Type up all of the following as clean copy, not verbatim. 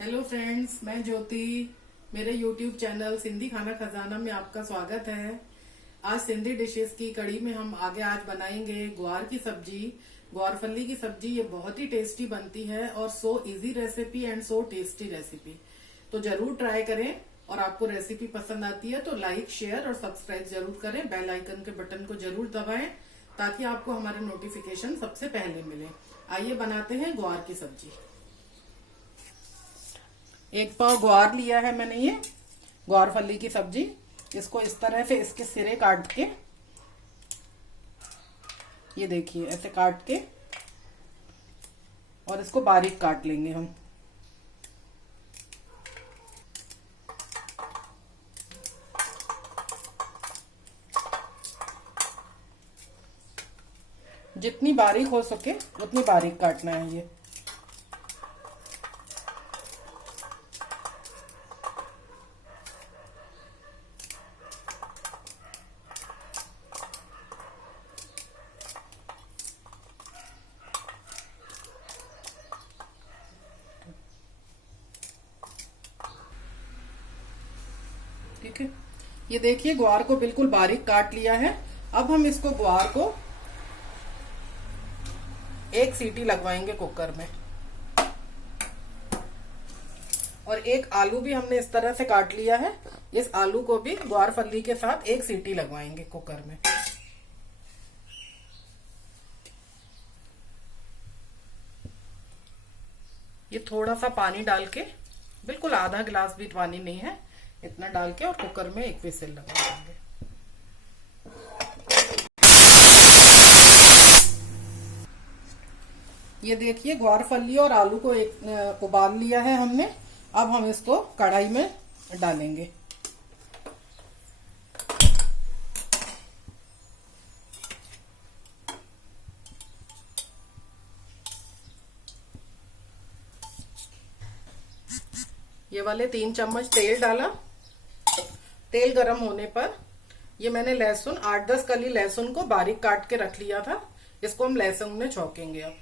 Hello friends, मैं ज्योति। मेरे YouTube channel Sindhi खाना खजाना में आपका स्वागत है। आज सिंधी डिशेस की कड़ी में हम आज बनाएंगे ग्वार की सब्जी, ग्वारफली की सब्जी। ये बहुत ही टेस्टी बनती है और so easy recipe and so tasty recipe. तो जरूर ट्राई करें और आपको रेसिपी पसंद आती है तो लाइक, शेयर और सब्सक्राइब जरूर करें। बेल आइकन के बटन को जरूर दबाएं ताकि आपको हमारे नोटिफिकेशन सबसे पहले मिले। आइए बनाते हैं ग्वार की सब्जी। 1 पाव ग्वार लिया है मैंने। ये ग्वारफली की सब्जी, इसको इस तरह से इसके सिरे काट के, ये देखिए ऐसे काट के, और इसको बारीक काट लेंगे हम। जितनी बारीक हो सके उतनी बारीक काटना है ये। ठीक है, ये देखिए ग्वार को बिल्कुल बारीक काट लिया है। अब हम इसको ग्वार को 1 सीटी लगवाएंगे कुकर में। और 1 आलू भी हमने इस तरह से काट लिया है। इस आलू को भी ग्वारफली के साथ 1 सीटी लगवाएंगे कुकर में। ये थोड़ा सा पानी डाल के, बिल्कुल आधा गिलास भी पानी नहीं है, इतना डाल के और कुकर में 1 विसिल लगा देंगे। ये देखिए ग्वारफली और आलू को एक उबाल लिया है हमने। अब हम इसको कढ़ाई में डालेंगे। ये वाले 3 चम्मच तेल डाला। तेल गरम होने पर ये मैंने लहसुन, 8-10 कली लहसुन को बारीक काट के रख लिया था, इसको हम लहसुन में छौंकेंगे। अब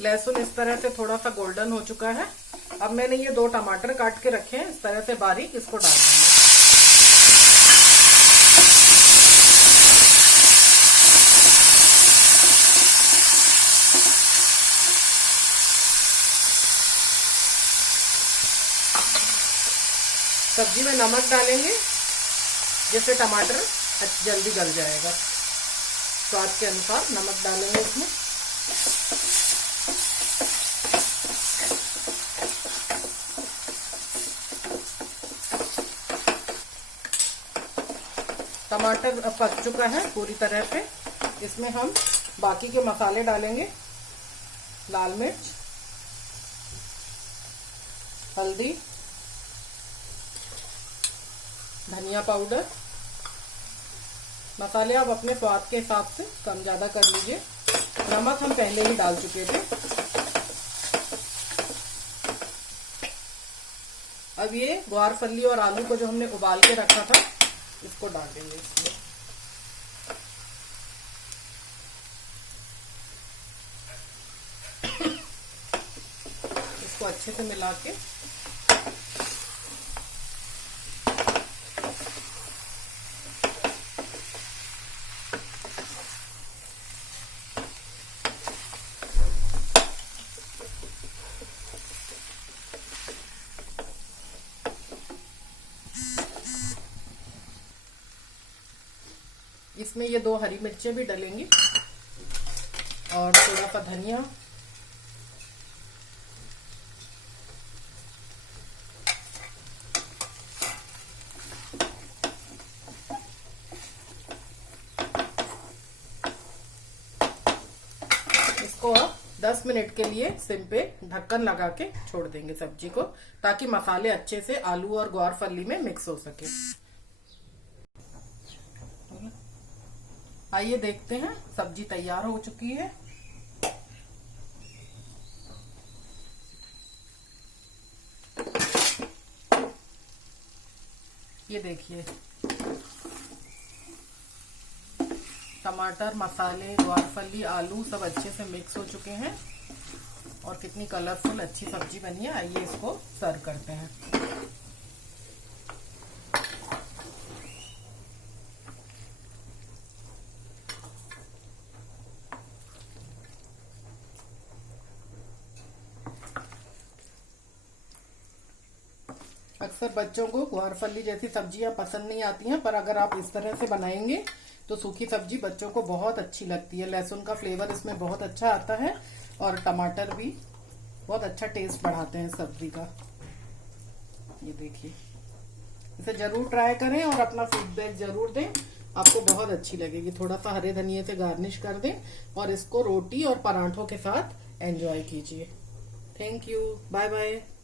लहसुन इस तरह से थोड़ा सा गोल्डन हो चुका है। अब मैंने ये 2 टमाटर काट के रखे हैं, इस तरह से बारीक, इसको डाल देंगे। सब्जी में नमक डालेंगे जिससे टमाटर जल्दी गल जाएगा। स्वाद के अनुसार नमक डालेंगे इसमें। टमाटर अब पक चुका है पूरी तरह से। इसमें हम बाकी के मसाले डालेंगे। लाल मिर्च, हल्दी, धनिया पाउडर। मसाले आप अपने स्वाद के हिसाब से कम ज्यादा कर लीजिए। नमक हम पहले ही डाल चुके थे। अब ये ग्वारफली और आलू को जो हमने उबाल के रखा था, इसको डाल देंगे इसमें। इसको अच्छे से मिला के इसमें ये 2 हरी मिर्चें भी डलेंगी और थोड़ा सा धनिया। इसको अब 10 मिनट के लिए सिम पे ढक्कन लगा के छोड़ देंगे सब्जी को, ताकि मसाले अच्छे से आलू और ग्वारफली में मिक्स हो सके। आइए देखते हैं, सब्जी तैयार हो चुकी है। ये देखिए, टमाटर, मसाले, ग्वारफली, आलू सब अच्छे से मिक्स हो चुके हैं और कितनी कलरफुल अच्छी सब्जी बनी है। आइए इसको सर्व करते हैं। अक्सर बच्चों को ग्वारफली जैसी सब्जियां पसंद नहीं आती हैं, पर अगर आप इस तरह से बनाएंगे तो सूखी सब्जी बच्चों को बहुत अच्छी लगती है। लहसुन का फ्लेवर इसमें बहुत अच्छा आता है और टमाटर भी बहुत अच्छा टेस्ट बढ़ाते हैं सब्जी का। ये देखिए, इसे जरूर ट्राई करें और अपना फीडबैक जरूर दें, आपको बहुत अच्छी लगेगी। थोड़ा सा हरे धनिये से गार्निश कर दें और इसको रोटी और पराठों के साथ एंजॉय कीजिए। Thank you, bye bye.